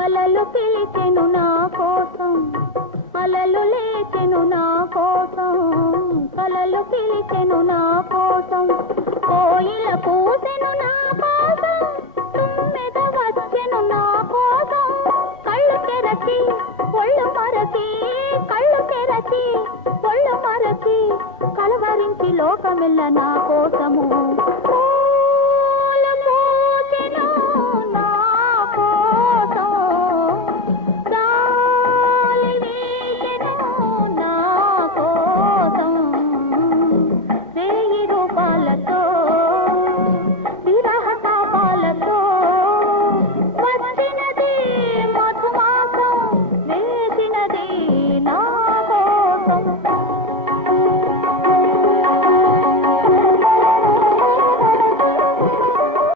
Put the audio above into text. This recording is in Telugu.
కలలు పిలిచెను నా కోసం, అలలు లేచెను నా కోసం, కలలు పిలిచెను నా కోసం, కోయిల పూసెను నా కోసం, తుమ్మెద వచ్చెను నా కోసం, కళ్ళు తెరచి ఒళ్ళు మరచి, కళ్ళు తెరచి ఒళ్ళు మరచి, కలవరించి లోకమెల్ల నా కోసము.